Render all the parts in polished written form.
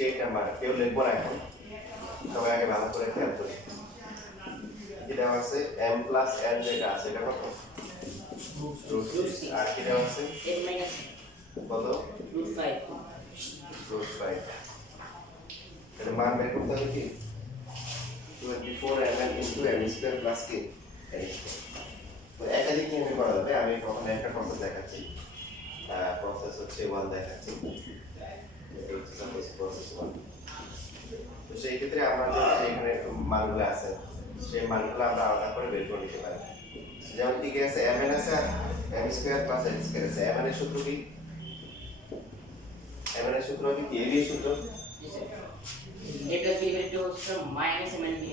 68 number কেউ লিখবো না এখন সবাই আগে ভালো করে খেয়াল করি এটা আছে m প্লাস n যেটা আছে এটা কত রুট 6 আর এটা আছে n মাইনাস কত রুট 5 রুট 5 এর মান বের করতে হবে কি 24 mn into m square plus k তো একাধিক নিয়মে করা যাবে আমি কখনো একটা প্রসেস দেখাচ্ছি প্রসেস হচ্ছে 1 দেখাচ্ছি এই হচ্ছে সাপোজ প্রসেস 1 তো সেই ক্ষেত্রে আমরা যে এখানে মানগুলো আছে সেই মানগুলো আমরা আলাদা করে বের করে নিতে পারি যেমন কি আছে mn আছে m square plus n square আছে mn এর সূত্র কি mn এর সূত্র কি এর সূত্র a plus b equal to minus mn b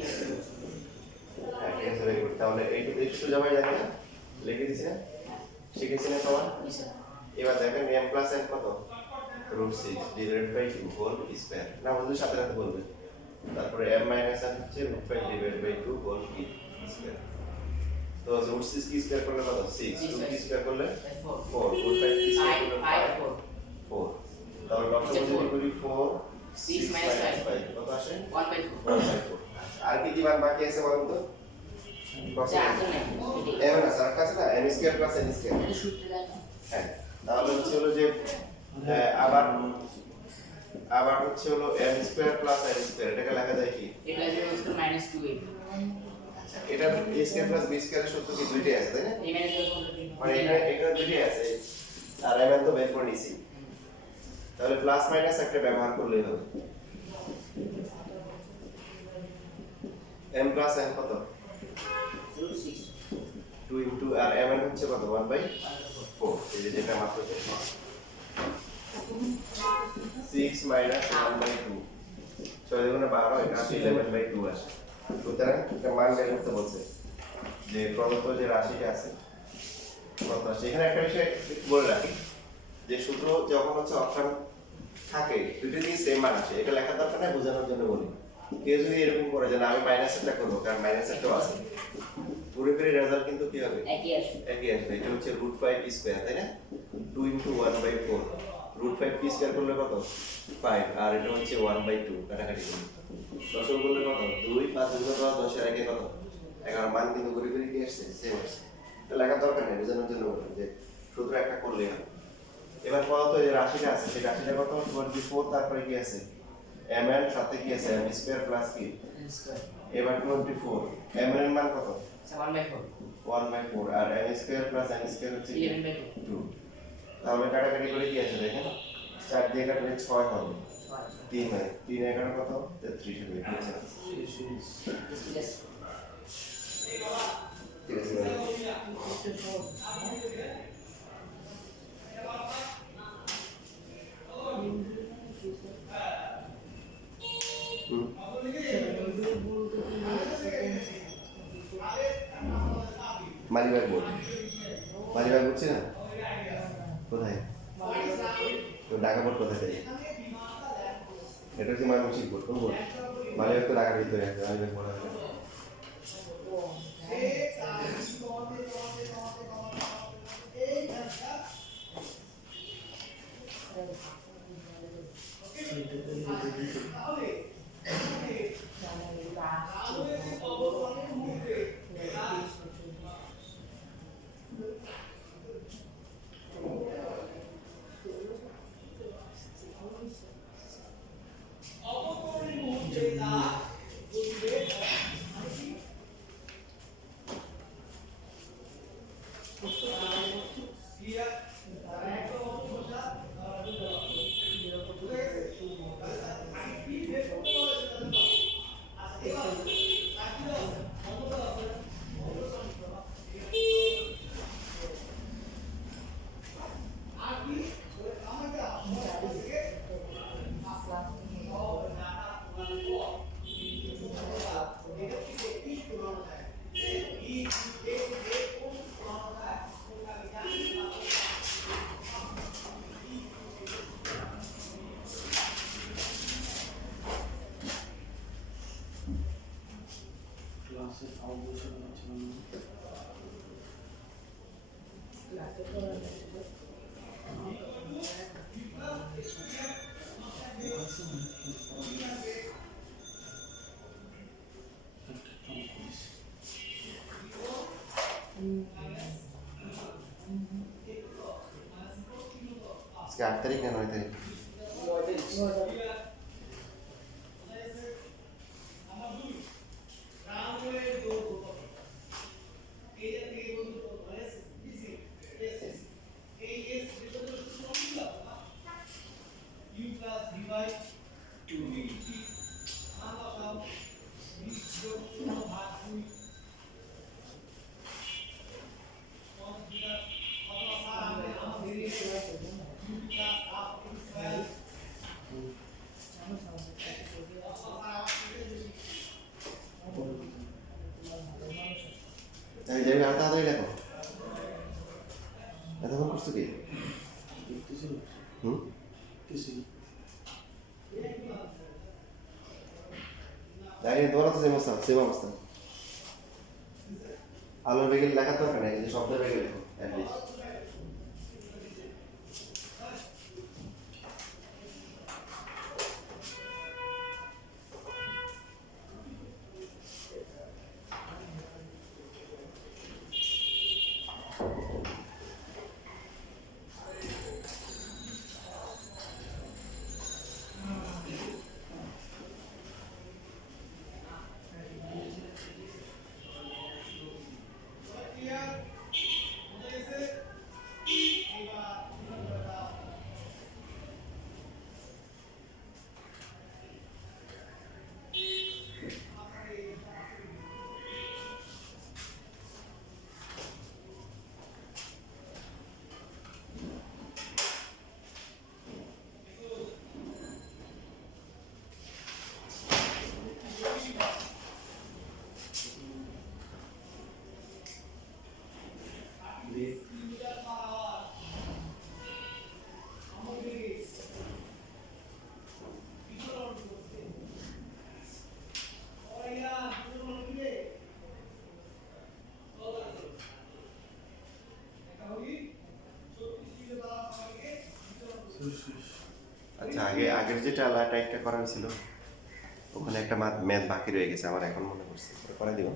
ঠিক আছে ভেরি গুড তাহলে এইটুকু একটু যাবে দেখেন না লিখে দিছি না শিখেছি না সবাই এবার দেখেন m প্লাস n কত root 6 divided by 2 whole square না বন্ধু সাথে সাথে বলবে তারপরে m মাইনাস n হচ্ছে root 5 divided by 2 whole square তো রুট 6 কি স্কয়ার করলে কত 6 রুট কি স্কয়ার করলে 4 রুট 5 কি স্কয়ার করলে 4 তাহলে ডক্টর যদি করি 4 6 minus 5 কত আসে 1/4 আর কি মান বাকি আছে বলুন তো এমন আছে আর কাছে না n square plus n square হ্যাঁ তাহলে হচ্ছে হলো যে আবার হচ্ছে হলো m square plus n square এটাকে লেখা যায় কি এটা ইকুয়ালস টু -2a আচ্ছা এটা a স্কয়ার প্লাস b স্কয়ারের সূত্র কি দুইটাই আছে তাই না a minus মানে এখানে দুইটাই আছে আর m তো বের করে নিছি তাহলে প্লাস মাইনাস একটা ব্যবহার করলেই হবে m প্লাস n কত root 6 2 ইনটু আর m n হচ্ছে কত 1/4 এই যে যেটা মাত্র দেখলাম 6 মাইনাস 1/2 6 দুগুণে 12 এটা 11/2 আসে সুতরাং এটা মান বের করতে বলছে যে প্রদত্ত যে রাশিটা আছে কত আসে এখানে একটা বিষয় বলে রাখি যে সূত্র যখন হচ্ছে অপশন থাকে দুটো দিয়ে সেম মান আসে এটা লেখার দরকার নাই বোঝানোর জন্য বলি কেউ যদি এরকম করে যে না আমি মাইনাস একটা করব কারণ মাইনাস একটা আছে পুরোপুরি রেজাল্ট কিন্তু কি হবে একই আসবে এটা হচ্ছে রুট 5 স্কয়ার তাই না 2 ইনটু 1/4 রুট 5 কি স্কয়ার করলে কত 5 আর এটা হচ্ছে 1/2 কাটাকাটি করলে দশক করলে কত 2 5 গুণ 10 এর আগে কত 11 মান কিন্তু পুরোপুরি কি আসছে সেম আসছে এটা লেখার দরকার নেই বোঝানোর জন্য বললাম যে সূত্র একটা করলে হবে এবার কত যে রাশিটা আছে সেই রাশিটা কত 24 তারপরে কি আছে m এর সাথে কি আছে m স্কয়ার প্লাস কি এবার 24 m এর মান কত 1/4 আর m square plus n square হচ্ছে 11/2 তাহলে কাটাকাটি করে কি আছে দেখেন 4 দিয়ে কাটলে 6 হবে 3 হয় 3 11 কত 33 হবে ঠিক আছে ঠিক আছে মালিবাগ বুঝছি না কোথায় তো ঢাকা বোর্ড কোথায় যাই এটা হচ্ছে ময়মনসিংহ বোর্ড কোন বোর্ড মালিবাগ তো ঢাকার ভিতরে আছে মালিবাগ বোর্ড আছে আজকে 8 তারিখ না 9 তারিখ? এই যে আর তাড়াতাড়ি লেখো। এতক্ষণ করছো কি? হুম? ডাইরেক্ট তোমার তো সেম অবস্থা। আলোর বেগে লেখার দরকার নেই, যে শব্দের বেগে লেখো অ্যাটলিস্ট। আচ্ছা, আগের যেটা লাইট একটা করা হয়েছিল ওখানে একটা ম্যাথ বাকি রয়ে গেছে আমার, এখন মনে পড়ছে, করে দিব।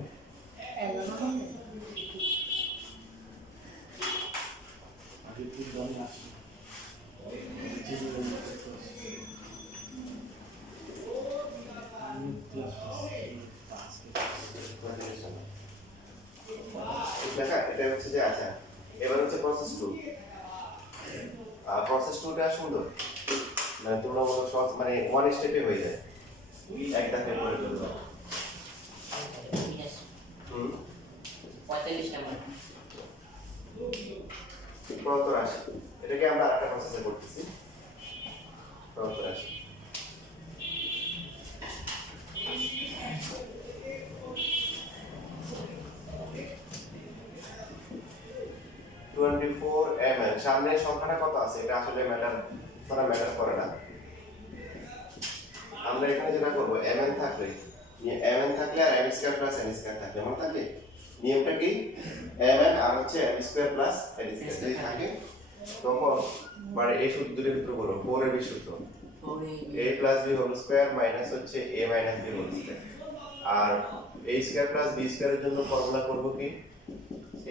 দেখা এটা হচ্ছে যে, আচ্ছা এবার হচ্ছে প্রসেস 2। প্রসেস 2টা সুন্দর, মানে তোমরা বলো সহজ, মানে ওয়ান স্টেপে হয়ে যায়, এক ধাপে করে ফেলবে। 45 নম্বর প্রদত্ত রাশি, এটাকে আমরা আরেকটা প্রসেসে করতেছি। প্রদত্ত রাশি ml, সামনের সংখ্যাটা কত আছে এটা আসলে ম্যাটার করে না। আমরা এখানে যেটা করবো, mn থাকলে আর m square plus n square থাকলে, মনে থাকবে নিয়মটা কি, mn আর হচ্ছে m square plus n square যদি থাকে তখন মানে এই সূত্রের ভিতরে বলো 4 এর সূত্র, a plus b whole square minus হচ্ছে a minus b whole square. আর a স্কয়ার প্লাস b স্কয়ারের জন্য ফর্মুলা করব কি,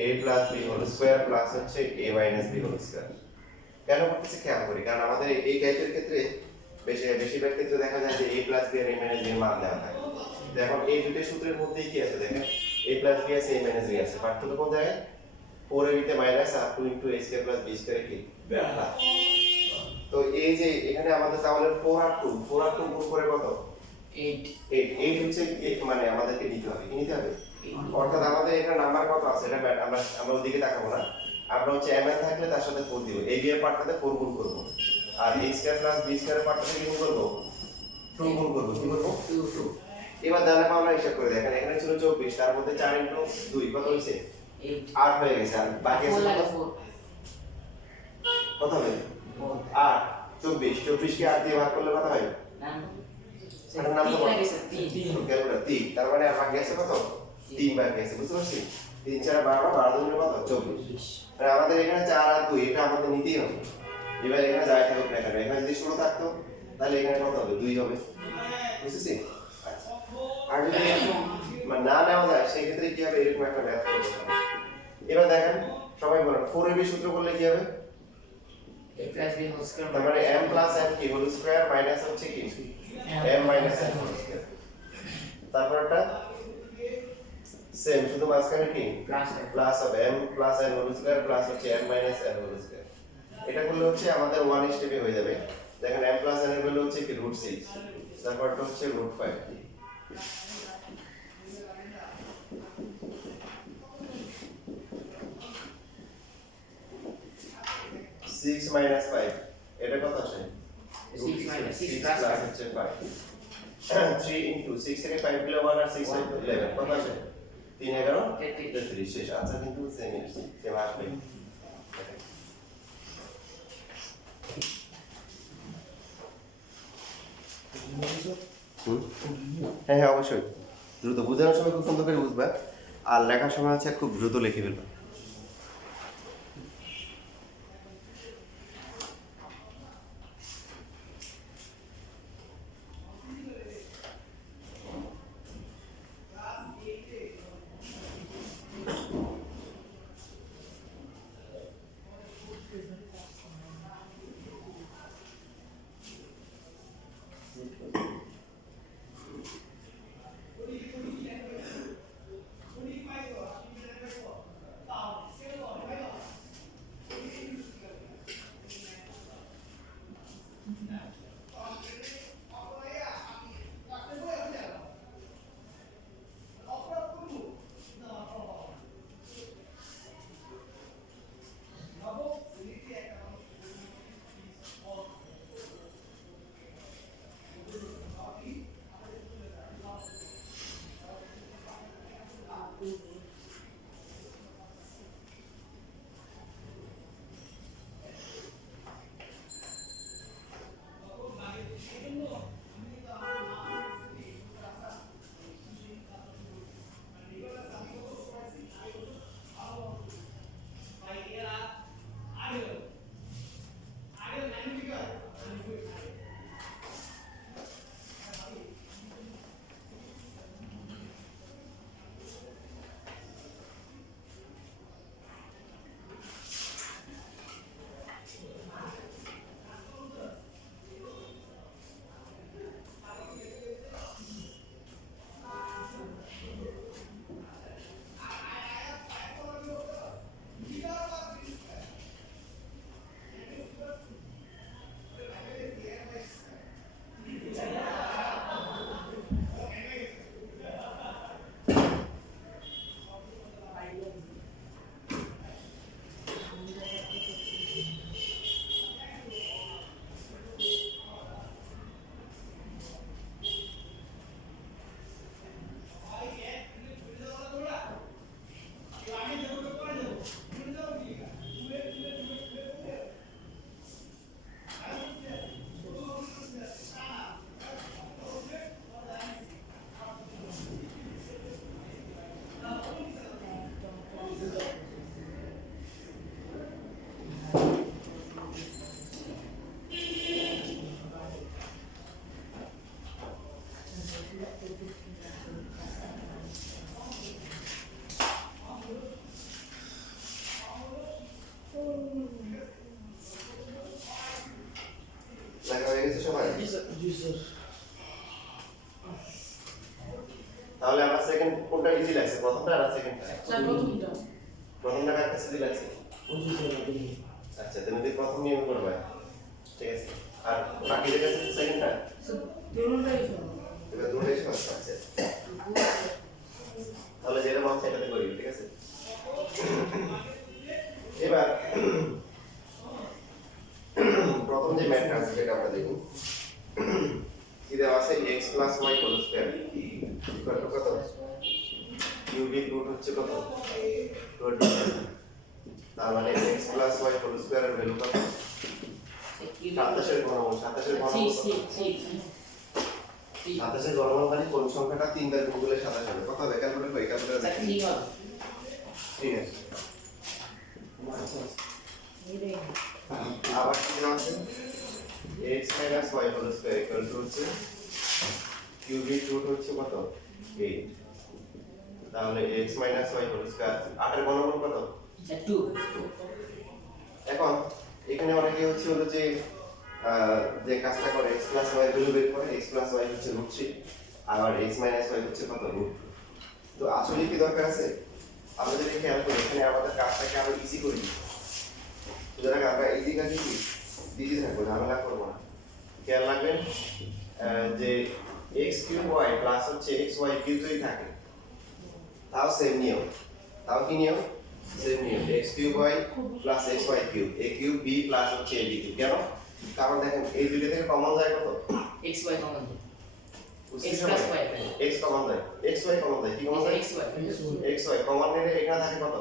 a plus b whole square plus হচ্ছে a minus b whole square. কেন করতেছি খেয়াল করি, কারণ আমাদের এই টাইপের ক্ষেত্রে বেশিরভাগ ক্ষেত্রে দেখা যায় যে a প্লাস b আর a মাইনাস b এর মান দেওয়া থাকে। এখন এই দুটো সূত্রের মধ্যেই কি আছে দেখেন, a প্লাস b আছে, a মাইনাস b আছে, পার্থক্য কোন জায়গায়, 4 এর ভিতরে মাইনাস আর 2 into a square plus b square কি প্লাস। তো এই যে এখানে আমাদের তাহলে 4 আর 2 গুণ করে কত, 8 হচ্ছে মানে আমাদেরকে নিতে হবে, কি নিতে হবে, অর্থাৎ আমাদের এখানে নাম্বার কত আছে এটা আমরা ওদিকে তাকাবো না, আমরা হচ্ছে mn থাকলে তার সাথে 4 দিব, a b এর পার্টটাতে 4 গুণ করব, আর a স্কয়ার প্লাস b স্কয়ারের পার্টটাতে কি গুণ করব, 2 গুণ করব, কি করব 2। এবার দানা পাওনা হিসাব করে দেখেন, এখানে ছিল 24, তার মধ্যে 4 ইনটু 2 কত হইছে, 8 হয়ে গেছে, আর বাকি আছে কত হবে, 8 24 কে 8 দিয়ে ভাগ করলে কত হয়, এটার নাম তো 3, তার মানে আর বাকি আছে কত, 3 বাকি আছে, বুঝতে পারছি, 3 4 12, 12 দুগুণে কত 24। মানে আমাদের এখানে 4 আর 2 এটা আমাদের নিতেই হবে। এবার এখানে যাই থাকুক না কেন, এখানে যদি 16 থাকতো তাহলে এখানে কত হবে 2 হবে বুঝেছি আচ্ছা আর যদি এরকম মানে না নেওয়া যায় সেই ক্ষেত্রে কি হবে এরকম একটা ম্যাথ করতে হবে এবার দেখেন সবাই বলেন 4ab সূত্র করলে কি হবে A plus B whole square তার মানে m প্লাস n কি হোল স্কয়ার মাইনাস হচ্ছে কি m minus n whole square তারপর একটা সেম শুধু মাঝখানে কি plus প্লাস হবে m plus n whole square plus হচ্ছে m minus n whole square এটা করলে হচ্ছে আমাদের 1 স্টেপে হয়ে যাবে দেখেন m প্লাস n এর ভ্যালু হচ্ছে কি √6 তারপরটা হচ্ছে √5 6 minus 5 এটা কত আসে 6 minus 6 6 plus plus 5 হচ্ছে 5 3 into 6 থেকে 5 দিলে 1 আর 6 11 কত আসে 3 11 33 শেষ আচ্ছা কিন্তু সেম আসবে হ্যাঁ হ্যাঁ অবশ্যই দ্রুত বোঝানোর সময় খুব সুন্দর করে বুঝবা আর লেখার সময় হচ্ছে খুব দ্রুত লিখে ফেলবা তাহলে আমার সেকেন্ড কোনটা ইজি লাগছে প্রথমটা না সেকেন্ডটা প্রথমটা কার কাছে ইজি লাগছে আচ্ছা তুমি যদি প্রথম নিয়ম করবে ঠিক আছে আর বাকিদের কাছে সেকেন্ডটা এবার দুটোই সহজ আছে তাহলে যেটা মন সেটাতে করি ঠিক আছে এবার প্রথম যে ম্যাথটা আছে সেটা আমরা দেখব কি দেওয়া আছে x + y whole square equal to কত কিউবিক রুট হচ্ছে কত 20 তার মানে x + y হোল স্কয়ার এর ভ্যালু কত 27 এর ঘনমূল 27 এর ঘনমূল 27 এর ঘনমূল মানে কোন সংখ্যাটা 3 দ্বারা গুণ করলে 27 হবে কত হবে ক্যালকুলেট করি ক্যালকুলেটর দেখি ঠিক আছে আবার কি দেওয়া আছে x minus y whole square equal to হচ্ছে কিউবিক রুট হচ্ছে কত 8 তাহলে x minus y whole square 8 এর ঘনমূল কত 2 এখন এখানে অনেকে হচ্ছে হলো যে যে কাজটা করে x plus y ভ্যালু বের করে x plus y হচ্ছে √3 আর x minus y হচ্ছে কত √2 তো আসলে কি দরকার আছে আমরা যদি খেয়াল করি এখানে আমাদের কাজটাকে আরো ইজি করে দিই সুতরাং আমরা ইজি কাজ দিতে থাকবো ঝামেলা করবো না খেয়াল রাখবেন যে x কিউব y প্লাস হচ্ছে xy কিউব যদি থাকে তাও সেম নিয়ম তাও কি নিয়ম সেম নিয়ম x cube y plus xy cube a cube b plus হচ্ছে ab কিউব কেন কারণ দেখেন এই দুটো থেকে কমন যায় কত xy common x plus y x common যায় xy কমন যায় কি কমন যায় xy কমন নিলে এখানে থাকে কত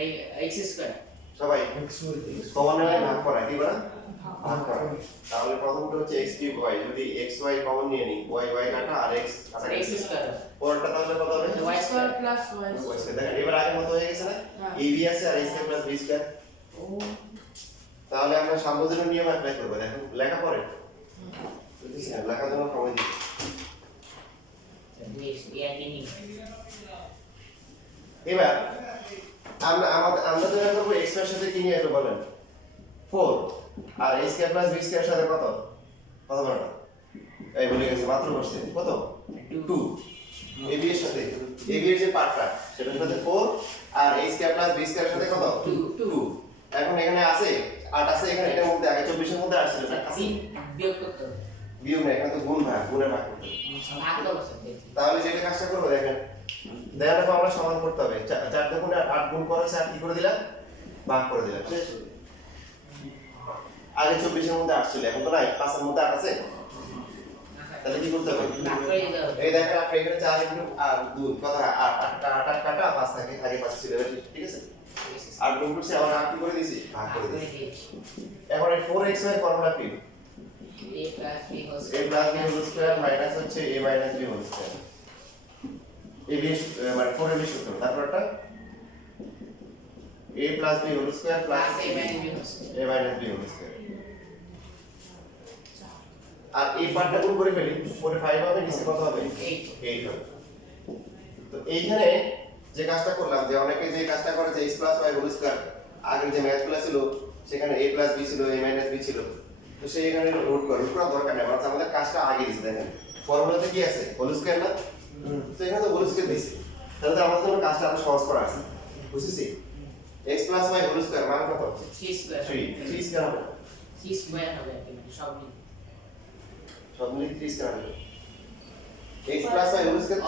এই x স্কয়ার সবাই কমন নিলে ভাগ করা কি বলা ভাগ করা তাহলে প্রথমটা হচ্ছে x কিউব y যদি xy কমন নিয়ে নি y y কাটা আর x কাটা x স্কয়ার পরেরটা তাহলে কত হবে y square plus y y square দেখেন এবার আগের মতো হয়ে গেছে না ab আছে আর a square plus b square ও তাহলে আমরা সাম্যজনীয় নিয়ম অ্যাপ্লাই করব দেখেন লেখা পড়ে বুঝছেন লেখার জন্য সময় দিই এবার আমরা যেটা করব x এর সাথে কি নিয়ে আসবো বলেন 4 আর a square plus b square সাথে কত কত বড়টা এই বলে গেছে মাত্র বসছে কত 2 ab এর সাথে ab এর যে পার্টটা সেটার সাথে 4 আর a square plus b square সাথে কত 2 এখন এখানে আছে 8 আছে এখানে এটার মধ্যে আগে 24 এর মধ্যে আসছিল না আছে বিয়োগ করতে হবে বিয়োগ না এখানে তো গুণ ভাগ গুণে ভাগ করতে হবে। ভাগ করব স্যার তাহলে যেটা কাজটা করবো দেখেন দেওয়ার পর আমরা সমান করতে হবে 4 গুণে 8 গুণ করে 4 কি করে দিলাম ভাগ করে দিলাম ঠিক আছে আগে 24 এর মধ্যে আসছিল এখন তো নাই 5 এর মধ্যে 8 আছে তাহলে কি করতে হবে ভাগ করে দিতে হবে এই দেখেন আপনি এখানে 4 ইনটু আর 2 কত হয় 8 কাটা 5 থাকে আগে 5 ছিল ঠিক আছে 8 গুণ করছি আবার 8 কি করে দিয়েছি ভাগ করে দিয়েছি এখন এই 4x এর ফর্মুলা কি a plus b whole a plus b whole square minus হচ্ছে a minus b whole square a b মানে 4ab সূত্র তারপরটা a plus b whole square plus plus a minus b whole square a minus b whole square আর এই পার্টটা গুণ করে ফেলি পরে 5 হবে নিচে কত হবে 8 হবে তো এইখানে যে কাজটা করলাম যে অনেকে যে কাজটা করে যে x y হোল স্কয়ার আগের যে ম্যাথগুলো ছিল সেখানে a plus b ছিল a minus b ছিল তো সেই এখানে রুট করা দরকার নেই মানে আমাদের কাজটা আগে দিয়েছে দেখেন ফর্মুলাতে কি আছে হোল স্কয়ার না তো এখানে তো হোল স্কয়ার দিয়েছে তাহলে তো আমাদের জন্য কাজটা আরো সহজ করা আছে বুঝছিস x plus y whole square মান কত 3 স্কয়ার 3 স্কয়ার হবে 3 স্কয়ার হবে আর কি সব মিলে সব মিলে 3 স্কয়ার হবে x plus y whole square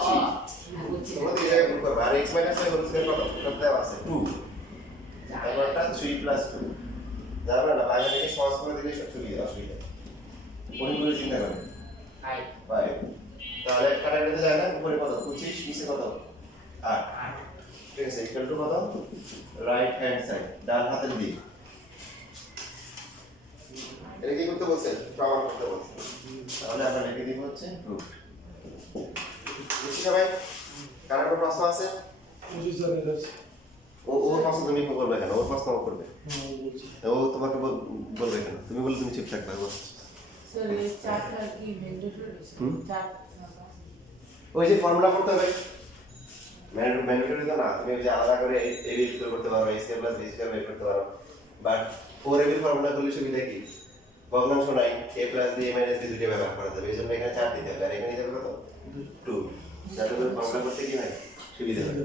3 বুঝছি তোমরা এই জায়গায় গুণ করবে আর x minus y whole square কত এটা দেওয়া আছে 2 তারপরটা 3 plus 2 যাবে না বাইরে থেকে সহজ করে দিলে সব চলে যাবে অসুবিধা পরিমাণে চিন্তা করেন 5 5 তাহলে কাটাতে যায় না উপরে কত 25 নিচে কত 8 ঠিক আছে ইকুয়াল টু কত রাইট হ্যান্ড সাইড ডান হাতের দিক এটা কি করতে বলছেন প্রমাণ করতে বলছেন তাহলে আমরা লিখে দিব হচ্ছে রুট বুঝছি সবাই কারণ কোনো প্রশ্ন আছে ওর প্রশ্ন তুমি করবে কেন ওর প্রশ্ন ও করবে ও তোমাকে বলবে কেন তুমি বললে তুমি চুপ থাকবে বল স্যার এই চারটা কি ম্যান্ডেটরি চার ওই যে ফর্মুলা করতে হবে ম্যান্ডেটরি তো না তুমি ওই যে আলাদা করে এ বি স্কয়ার করতে পারো a square plus b square বের করতে পারো বাট 4ab ফর্মুলা করলে সুবিধা কি ভগ্নাংশ নাই a plus b a minus b দুটো ব্যবহার করা যাবে এইজন্য এখানে 4 দিতে হবে আর এখানে যাবে কত 2 যাতে করে ফর্মুলা করতে কি হয় সুবিধা হবে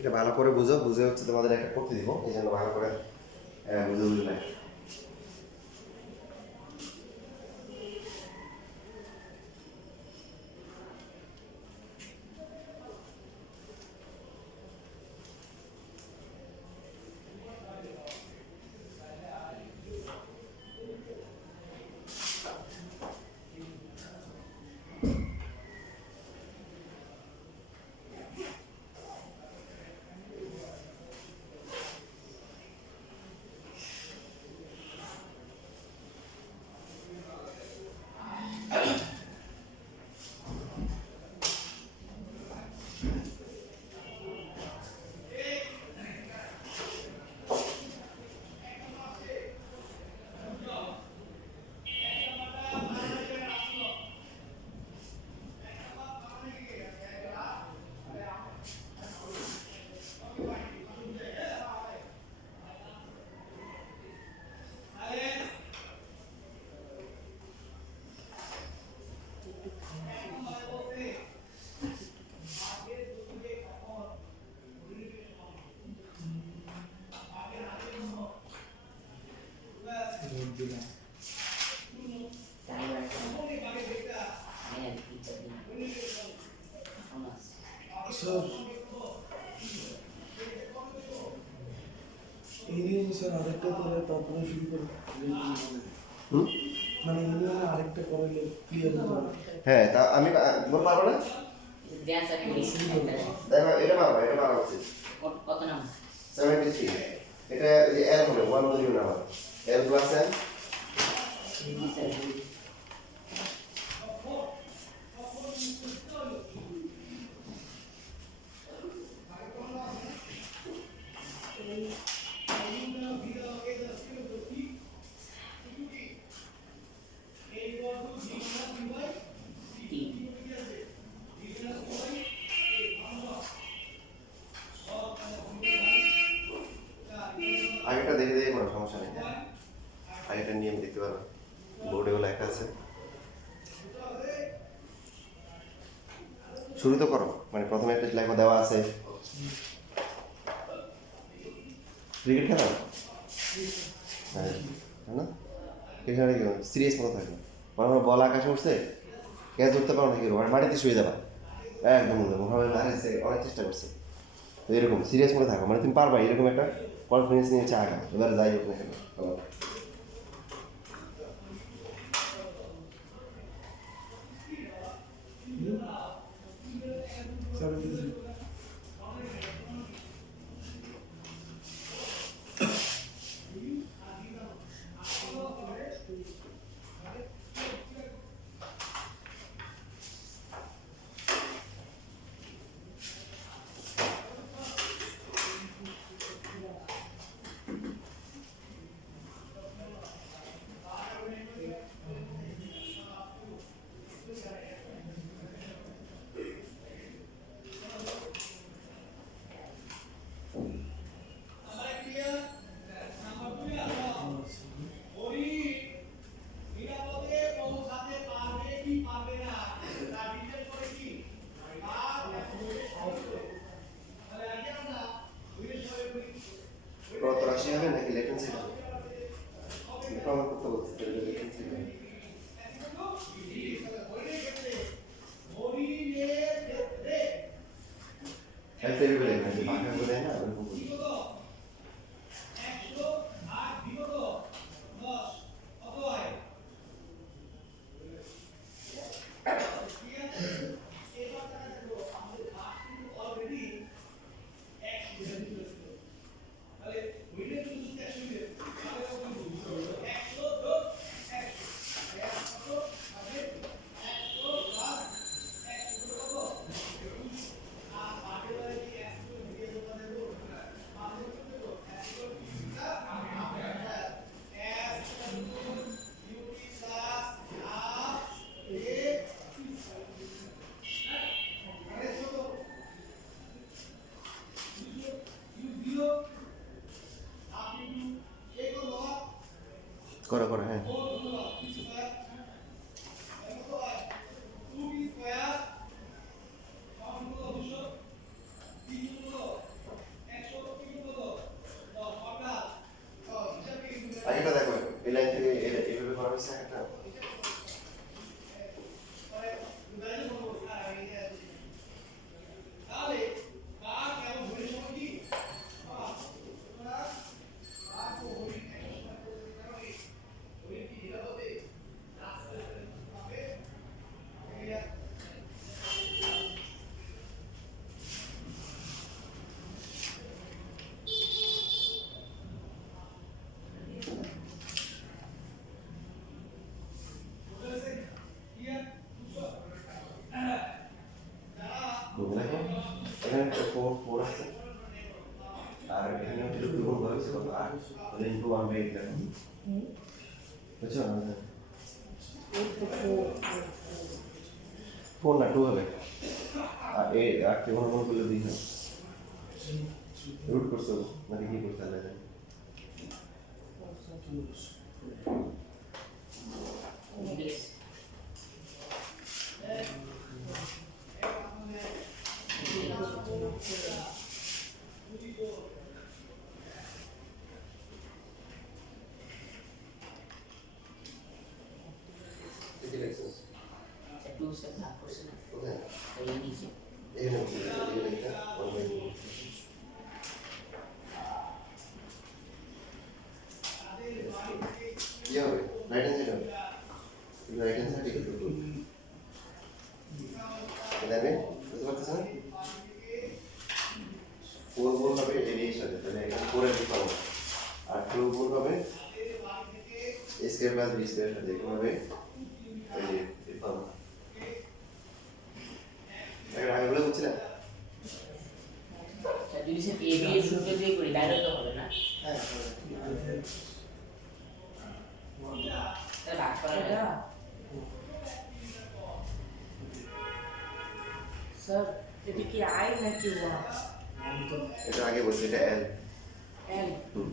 এটা ভালো করে বুঝো বুঝে হচ্ছে তোমাদের একটা করতে দিব এই জন্য ভালো করে বুঝে বুঝে ইউনিয়নে স্যার আরেকটা করে তারপরে শুরু করে হুম মানে ইউনিয়নে আরেকটা করলে ক্লিয়ার হবে হ্যাঁ তা আমি বল পারবো না Dance activity. দেখো এটা পারা উচিত কত নাম্বার? 73 এটা এই এল হলো 1 ধরিও না আমার এল প্লাস এন আগেটা দেখে দেখে কোনো সমস্যা নেই আগেটা নিয়ম দেখতে পারো বোর্ডেও লেখা আছে শুরু তো করো মানে প্রথমে একটা লেখা দেওয়া আছে ক্রিকেট খেলা হ্যাঁ তাই না এখানে কি সিরিয়াস মতো থাকবে আমরা বল আকাশে উঠছে ক্যাচ ধরতে পারো না কি করবো মাটিতে শুয়ে যাবা একদম মোহামেদ মারিছে অনেক চেষ্টা করছে তো এরকম সিরিয়াস মতো থাকো মানে তুমি পারবা এরকম একটা কনফিডেন্স নিয়ে চা আগা এবারে যাই হোক না কেন কত রাশি হবে নাকি লেটেন্সি হবে আমার করতে বলছি লেটেন্সি হবে ऐसे भी बोलेंगे जो बाकी बोले ना उनको बोलिए करो करो है আগেটা দেখো এই লাইন থেকে এইভাবে করা হয়েছে একটা দেখো এখানে একটা ফোর আছে আর এখানে একটা দুগুণ হয়েছে কত 8 তাহলে ইনটু 1/8 দেখো বুঝছো না 4 না 2 হবে আর এই আর কি মনে করলে 2 হবে রুট করছো মানে কি করতে হবে Yes. কি লিখছো Two से भाग क्वेश्चन কোথায় तो ये नीचे এই নাকি এই লেখা 1/2 4 গুণ হবে এর সাথে, তাহলে এখানে 4 এর লিখব আর 2 গুণ হবে a square plus b square সাথে এখানে হবে এই যে লিখব। এটা আগে বলে বুঝছি না? আচ্ছা, যদি সে এ বি এর সূত্র দিয়ে করি তাহলে তো হবে না। হ্যাঁ তাহলে ভাগ করা এটা যায়। স্যার এটা কি আই নাকি ওয়ান? এটা আগে বলছি, এটা l। এল হুম।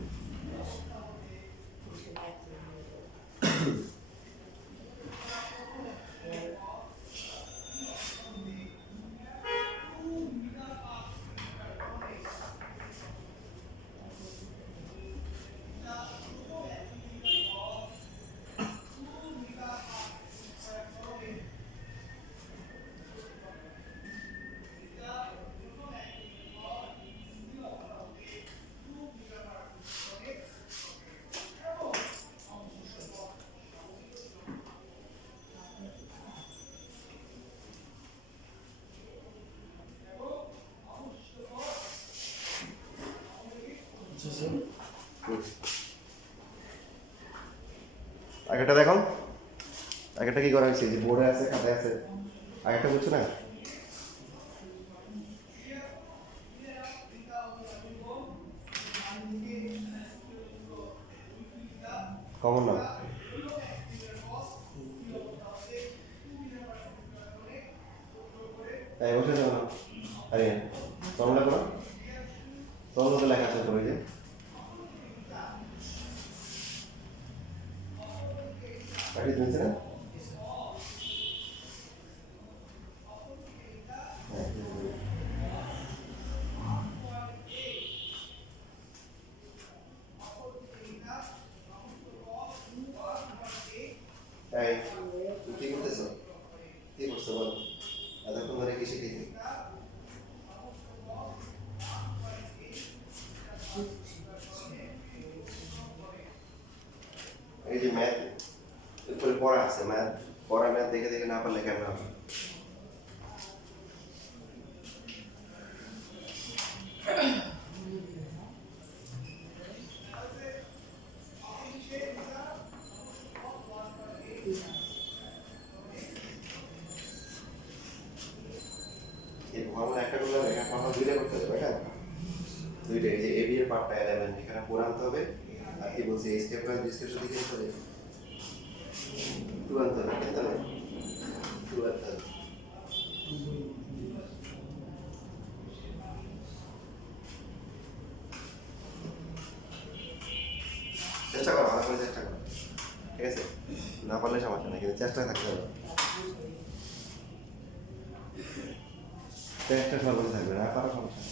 আচ্ছা স্যার আগেরটা দেখো, আগেরটা কি করা হয়েছে, যে বোর্ডে আছে খাতায় আছে, আগেরটা বুঝছো না? কমন না তাই বসে যাও না, আরে তরলা করো, তরলা তো লেখা আছে করে যে বাকি তুলছে না? এই তুমি কি করতেছো, কি করছো বলো, এতক্ষণ ধরে কি শিখেছি? এই যে ম্যাথ উপরে পড়া আছে, ম্যাথ পড়া, ম্যাথ দেখে দেখে না পারলে কেমন হবে? এই ফর্মুলা একটা করলে এখানে ফর্মুলা দুইটা করতে হবে, তাই না? দুইটা, এই যে এ বি এর পার্টটা এলিমেন্ট এখানে পুরো আনতে হবে, আর কি বলছি এই স্টেপ প্লাস বি স্টেপ সাথে কি করতে হবে, টু আনতে হবে, তাই না? টু আনতে হবে। চেষ্টা করো, ভালো করে চেষ্টা করো, ঠিক আছে? না পারলে সমস্যা নেই, কিন্তু চেষ্টা থাকতে হবে, চেষ্টা সর্বদা থাকবে, না পারো সমস্যা নেই।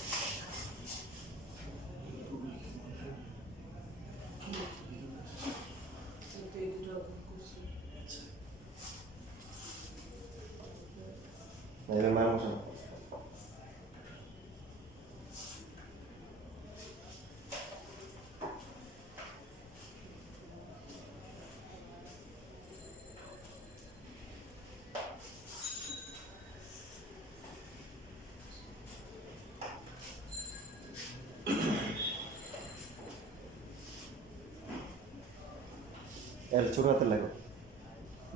এবার মান বসাও। এর ছোট হাতের লেখো,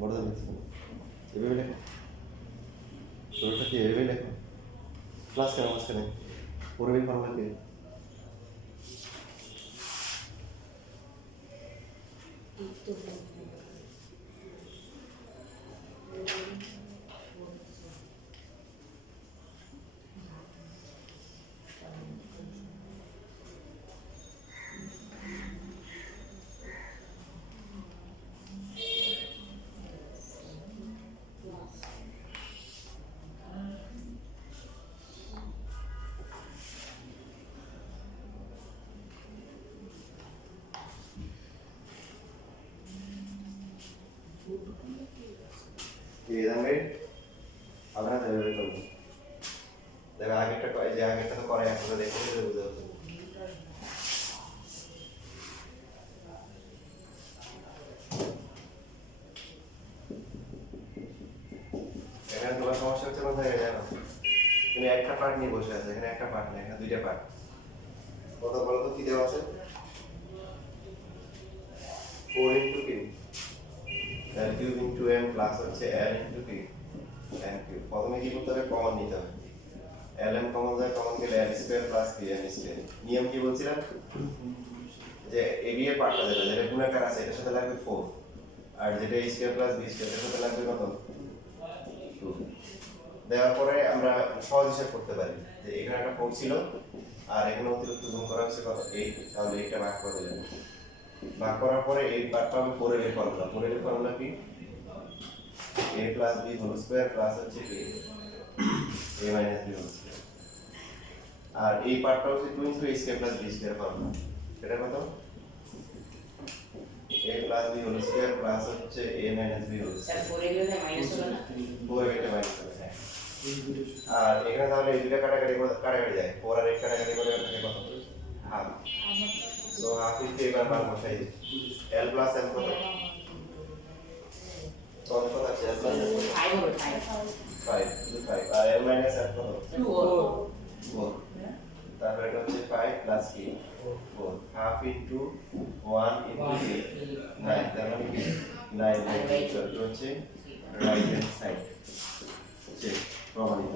বড় হাতের লেখো, এভাবে লেখো, ছোটটা কি এভাবে লেখো, প্লাস কেন মাঝখানে, পূর্বের ফর্মুলা কি? এই আমরা এভাবে করবো, দেখবে আগেরটা যে আগেরটা তো করে এখন দেখে বুঝতে পারছো। এখানে তোমার সমস্যা হচ্ছে কোথায় জানো, তুমি একটা পার্ট নিয়ে বসে আছো, এখানে একটা পার্ট না, এখানে দুইটা পার্ট, কত বলো তো কি দেওয়া আছে 4 ইনটু কি l cube into m plus হচ্ছে l ইনটু কি n কিউব প্রথমে কি করতে হবে কমন নিতে হবে ln কমন যায় কমন গেলে l স্কয়ার প্লাস কি m স্কয়ার নিয়ম কি বলছিলাম যে ab এর পার্টটা যেটা গুণাকার আছে এটার সাথে লাগবে 4 আর যেটা a square plus b square এর সাথে লাগবে কত 2 দেওয়ার পরে আমরা সহজ হিসাব করতে পারি যে এখানে একটা 4 ছিল আর এখানে অতিরিক্ত গুণ করা হচ্ছে কত 8 তাহলে এটা ভাগ করে দিলাম ভাগ করার পরে এই পার্টটা হবে 4 এর ফর্মুলা 4 এর ফর্মুলা কি a plus b whole square plus হচ্ছে কি a minus b whole square আর এই পার্টটা হচ্ছে 2 into a square plus b square formula এটা কত a plus b whole square plus হচ্ছে a minus b whole sir square 4 এর মধ্যে মাইনাস হলো না 4 এটা মাইনাস হবে হ্যাঁ আর এখানে তাহলে এই দুটো কাটাকাটি যায় 4 আর 8 কাটাকাটি করে থাকে কত হাফ সো হাফ ইনটু এবার মান বসাই দিই l প্লাস m কত কত আছে l প্লাস m কত 5 হবে 5 আর l মাইনাস m কত 4 4 তারপর এটা হচ্ছে 5 প্লাস কি 4 হাফ ইনটু 1 ইনটু 9 তার মানে কি 9 বাই 2 হচ্ছে রাইট হ্যান্ড সাইড চেক প্রমাণিত